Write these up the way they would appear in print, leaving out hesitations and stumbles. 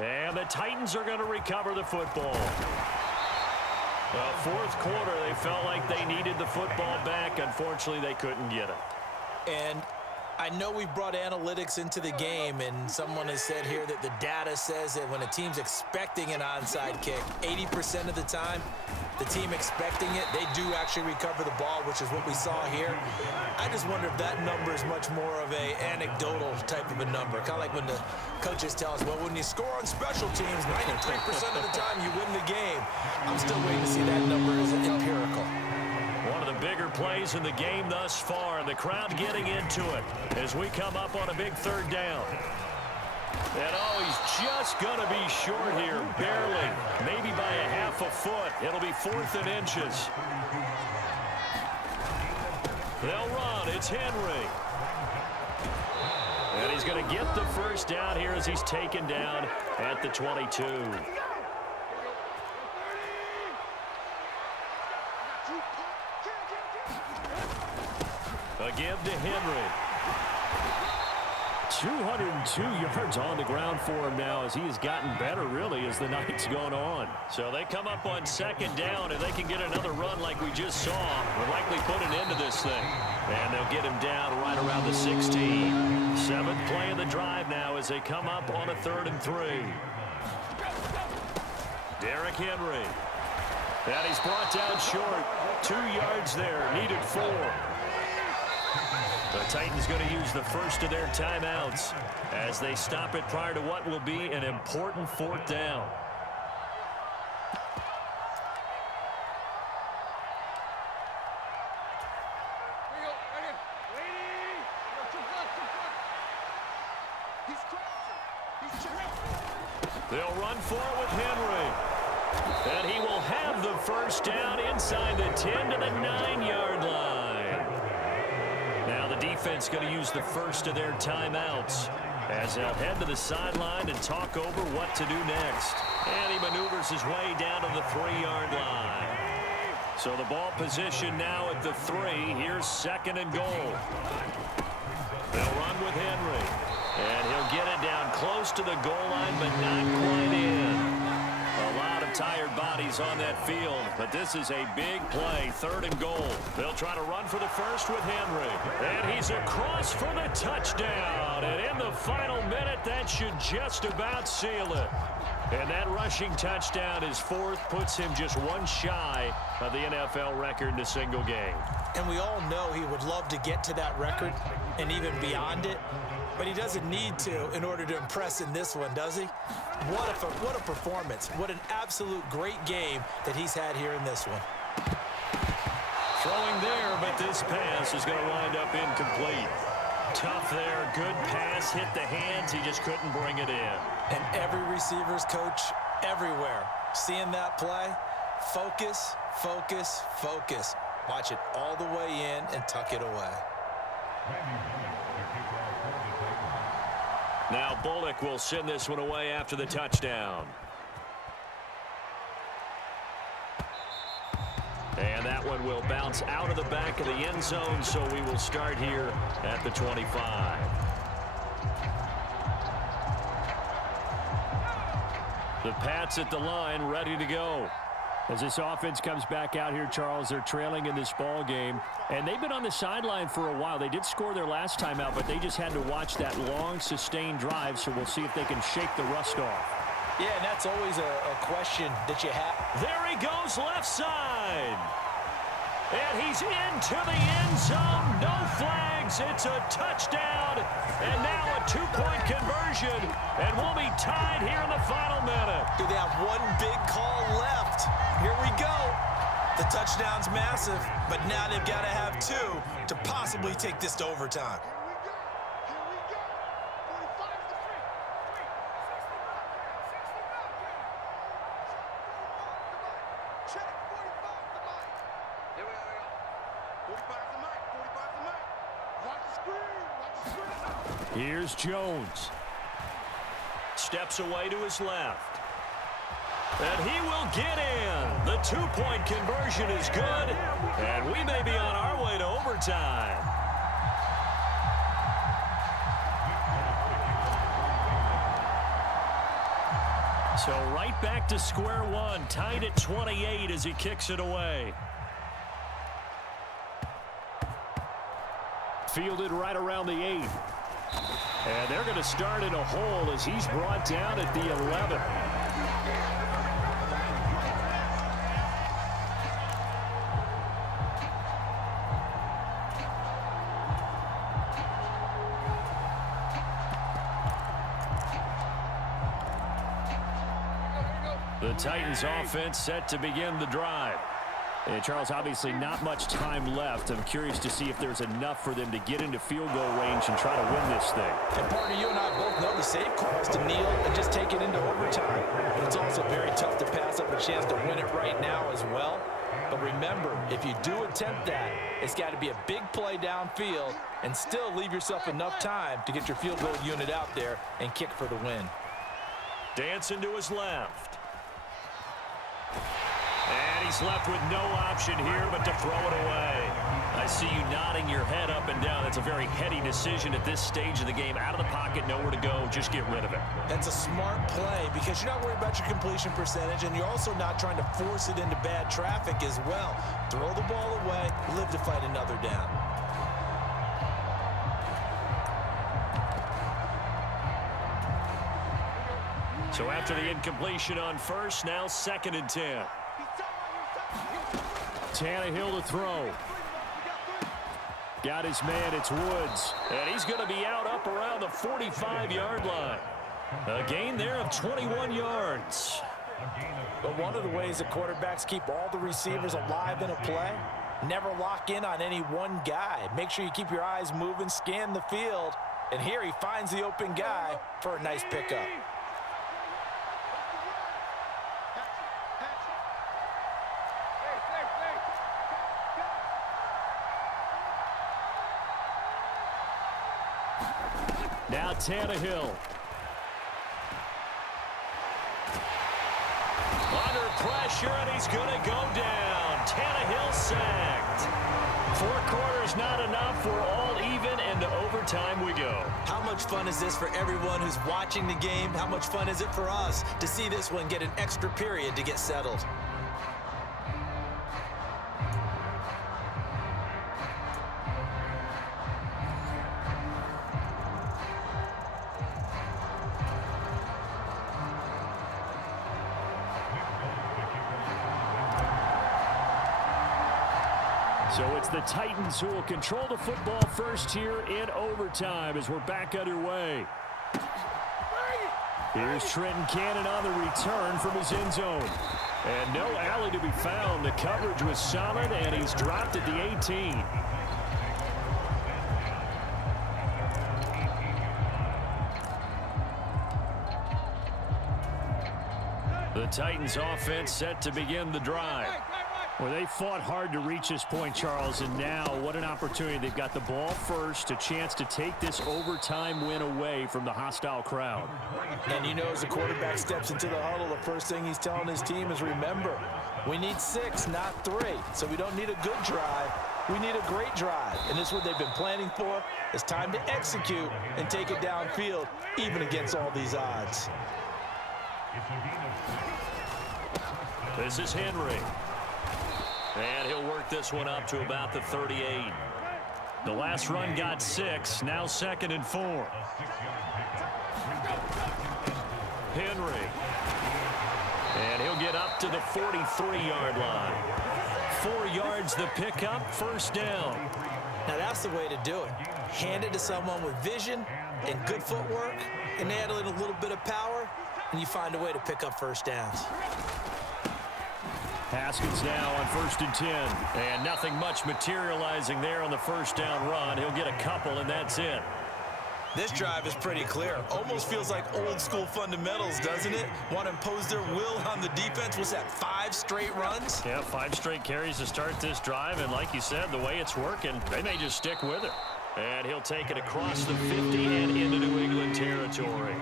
And the Titans are going to recover the football. Well, fourth quarter, they felt like they needed the football back. Unfortunately, they couldn't get it. And I know we've brought analytics into the game, and someone has said here that the data says that when a team's expecting an onside kick, 80% of the time, the team expecting it, they do actually recover the ball, which is what we saw here. I just wonder if that number is much more of a anecdotal type of a number. Kind of like when the coaches tell us, well, when you score on special teams, 93% of the time you win the game. I'm still waiting to see that number as empirical. One of the bigger plays in the game thus far. The crowd getting into it as we come up on a big third down. And oh, he's just going to be short here, barely. Maybe by a half a foot. It'll be 4th and inches. They'll run. It's Henry. And he's going to get the first down here as he's taken down at the 22. A give to Henry. 202 yards on the ground for him now as he has gotten better, really, as the night's gone on. So they come up on second down, and they can get another run like we just saw. Will likely put an end to this thing. And they'll get him down right around the 16. Seventh play of the drive now as they come up on a 3rd and 3. Derrick Henry. And he's brought down short. 2 yards there. Needed 4. The Titans going to use the first of their timeouts as they stop it prior to what will be an important 4th down. They'll run for it with Henry. And he will have the first down inside the 10 to the 9-yard line. Now the defense going to use the first of their timeouts as they'll head to the sideline and talk over what to do next. And he maneuvers his way down to the 3-yard line. So the ball position now at the 3. Here's 2nd and goal. They'll run with Henry. And he'll get it down close to the goal line, but not quite in. A lot of tired bodies on that field, but this is a big play, 3rd and goal. They'll try to run for the first with Henry. And he's across for the touchdown. And in the final minute, that should just about seal it. And that rushing touchdown is 4th, puts him just 1 shy of the NFL record in a single game. And we all know he would love to get to that record and even beyond it. But he doesn't need to in order to impress in this one, does he? What a performance. What an absolute great game that he's had here in this one. Throwing there, but this pass is going to wind up incomplete. Tough there. Good pass. Hit the hands. He just couldn't bring it in. And every receiver's coach everywhere seeing that play, focus, focus, focus. Watch it all the way in and tuck it away. Now Bullock will send this one away after the touchdown. And that one will bounce out of the back of the end zone, so we will start here at the 25. The Pats at the line, ready to go. As this offense comes back out here, Charles, they're trailing in this ball game. And they've been on the sideline for a while. They did score their last time out, but they just had to watch that long, sustained drive. So we'll see if they can shake the rust off. Yeah, and that's always a question that you have. There he goes, left side. And he's into the end zone. No flags. It's a touchdown. And now a 2-point conversion. And we'll be tied here in the final minute. Do they have one big call left? Here we go. The touchdown's massive, but now they've got to have 2 to possibly take this to overtime. Here's Jones. Steps away to his left. And he will get in. The 2-point conversion is good. And we may be on our way to overtime. So right back to square one, tied at 28 as he kicks it away. Fielded right around the 8. And they're going to start in a hole as he's brought down at the 11. The Titans offense set to begin the drive. And Charles, obviously not much time left. I'm curious to see if there's enough for them to get into field goal range and try to win this thing. And partner, you and I both know the safe call is to kneel and just take it into overtime. But it's also very tough to pass up a chance to win it right now as well. But remember, if you do attempt that, it's got to be a big play downfield and still leave yourself enough time to get your field goal unit out there and kick for the win. Dancing to his left. And he's left with no option here but to throw it away. I see you nodding your head up and down. That's a very heady decision at this stage of the game. Out of the pocket, nowhere to go. Just get rid of it. That's a smart play because you're not worried about your completion percentage, and you're also not trying to force it into bad traffic as well. Throw the ball away, live to fight another down. So after the incompletion on first, now 2nd and 10. Tannehill to throw. Got his man, it's Woods. And he's going to be out up around the 45-yard line. A gain there of 21 yards. But one of the ways that quarterbacks keep all the receivers alive in a play, never lock in on any one guy. Make sure you keep your eyes moving, scan the field. And here he finds the open guy for a nice pickup. Now Tannehill. Under pressure, and he's going to go down. Tannehill sacked. 4 quarters not enough. We're all even, and to overtime we go. How much fun is this for everyone who's watching the game? How much fun is it for us to see this one get an extra period to get settled? So it's the Titans who will control the football first here in overtime as we're back underway. Here's Trenton Cannon on the return from his end zone. And no alley to be found. The coverage was solid, and he's dropped at the 18. The Titans offense set to begin the drive. Well, they fought hard to reach this point, Charles, and now what an opportunity. They've got the ball first, a chance to take this overtime win away from the hostile crowd. And you know, as the quarterback steps into the huddle, the first thing he's telling his team is, remember, we need 6, not 3. So we don't need a good drive. We need a great drive. And this is what they've been planning for. It's time to execute and take it downfield, even against all these odds. This is Henry. And he'll work this one up to about the 38. The last run got 6. Now 2nd and 4. Henry. And he'll get up to the 43-yard line. 4 yards the pickup, first down. Now that's the way to do it. Hand it to someone with vision and good footwork, and add in a little bit of power, and you find a way to pick up first downs. Haskins now on 1st and 10. And nothing much materializing there on the first down run. He'll get a couple, and that's it. This drive is pretty clear. Almost feels like old school fundamentals, doesn't it? Want to impose their will on the defense. Was that 5 straight runs? Yeah, 5 straight carries to start this drive. And like you said, the way it's working, they may just stick with it. And he'll take it across the 50 and into New England territory.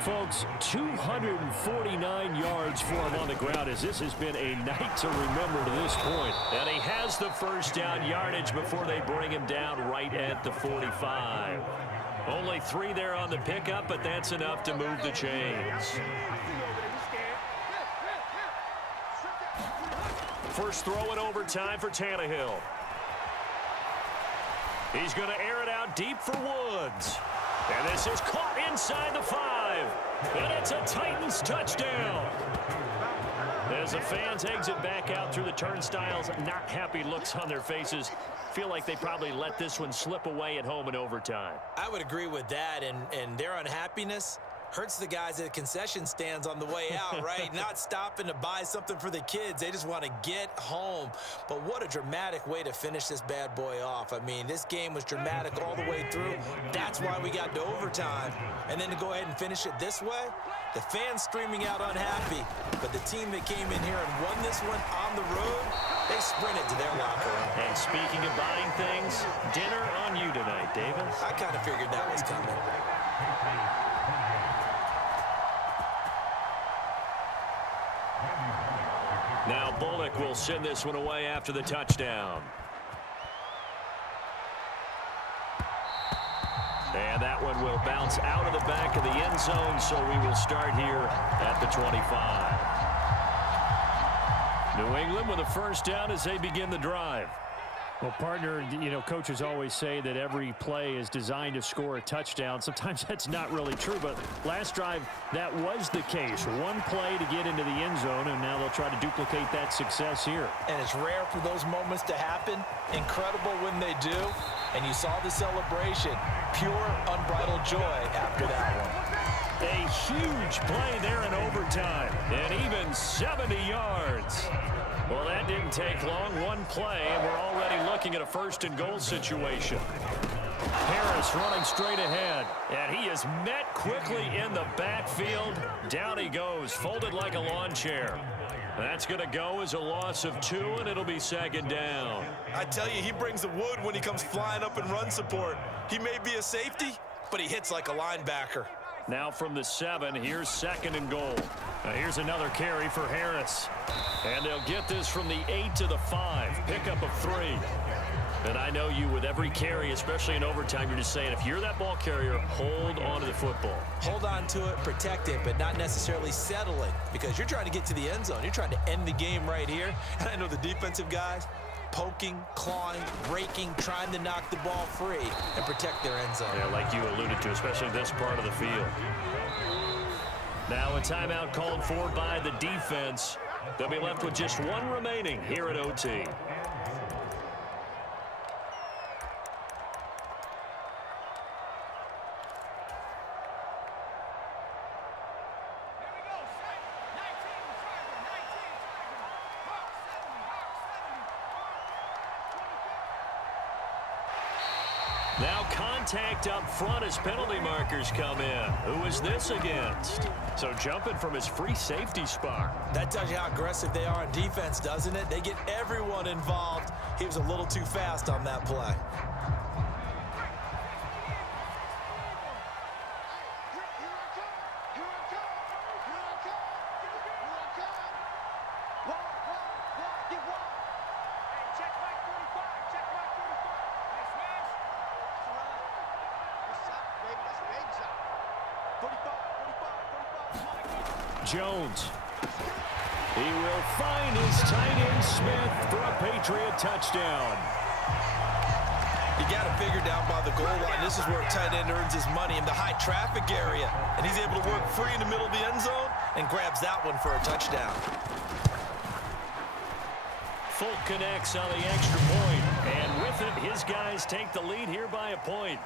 Folks, 249 yards for him on the ground as this has been a night to remember to this point. And he has the first down yardage before they bring him down right at the 45. Only 3 there on the pickup, but that's enough to move the chains. First throw in overtime for Tannehill. He's going to air it out deep for Woods. And this is caught inside the 5. And it's a Titans touchdown. As the fans exit back out through the turnstiles, not happy looks on their faces. Feel like they probably let this one slip away at home in overtime. I would agree with that, and their unhappiness hurts the guys at the concession stands on the way out, right? Not stopping to buy something for the kids. They just want to get home. But what a dramatic way to finish this bad boy off. I mean, this game was dramatic all the way through. That's why we got to overtime. And then to go ahead and finish it this way, the fans screaming out unhappy. But the team that came in here and won this one on the road, they sprinted to their locker room. And speaking of buying things, dinner on you tonight, Davis. I kind of figured that was coming. Now Bullock will send this one away after the touchdown. And that one will bounce out of the back of the end zone, so we will start here at the 25. New England with a first down as they begin the drive. Well, partner, you know, coaches always say that every play is designed to score a touchdown. Sometimes that's not really true, but last drive, that was the case. One play to get into the end zone, and now they'll try to duplicate that success here. And it's rare for those moments to happen. Incredible when they do. And you saw the celebration. Pure, unbridled joy after that one. A huge play there in overtime, and even 70 yards. Well, that didn't take long. One play, and we're already looking at a first and goal situation. Harris running straight ahead, and he is met quickly in the backfield. Down he goes, folded like a lawn chair. That's going to go as a loss of 2, and it'll be second down. I tell you, he brings the wood when he comes flying up in run support. He may be a safety, but he hits like a linebacker. Now from the 7, here's second and goal. Now here's another carry for Harris. And they'll get this from the 8 to the 5. Pickup of 3. And I know you with every carry, especially in overtime, you're just saying if you're that ball carrier, hold on to the football. Hold on to it, protect it, but not necessarily settle it, because you're trying to get to the end zone. You're trying to end the game right here. And I know the defensive guys poking, clawing, breaking, trying to knock the ball free and protect their end zone. Yeah, like you alluded to, especially this part of the field. Now a timeout called for by the defense. They'll be left with just one remaining here at OT. Now contact up front as penalty markers come in. Who is this against? So jumping from his free safety spot. That tells you how aggressive they are on defense, doesn't it? They get everyone involved. He was a little too fast on that play. Jones. He will find his tight end Smith for a Patriot touchdown. You got to figure down by the goal line. This is where a tight end earns his money in the high traffic area. And he's able to work free in the middle of the end zone and grabs that one for a touchdown. Folk connects on the extra point. And with it, his guys take the lead here by a point.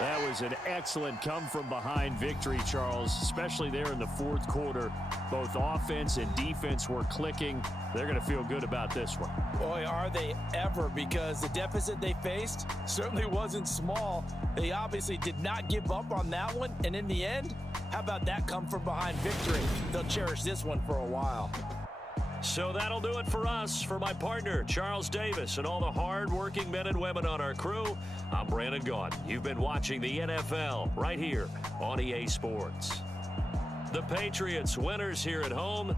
That was an excellent come-from-behind victory, Charles, especially there in the fourth quarter. Both offense and defense were clicking. They're going to feel good about this one. Boy, are they ever, because the deficit they faced certainly wasn't small. They obviously did not give up on that one, and in the end, how about that come-from-behind victory? They'll cherish this one for a while. So that'll do it for us. For my partner, Charles Davis, and all the hard-working men and women on our crew, I'm Brandon Gaudin. You've been watching the NFL right here on EA Sports. The Patriots winners here at home.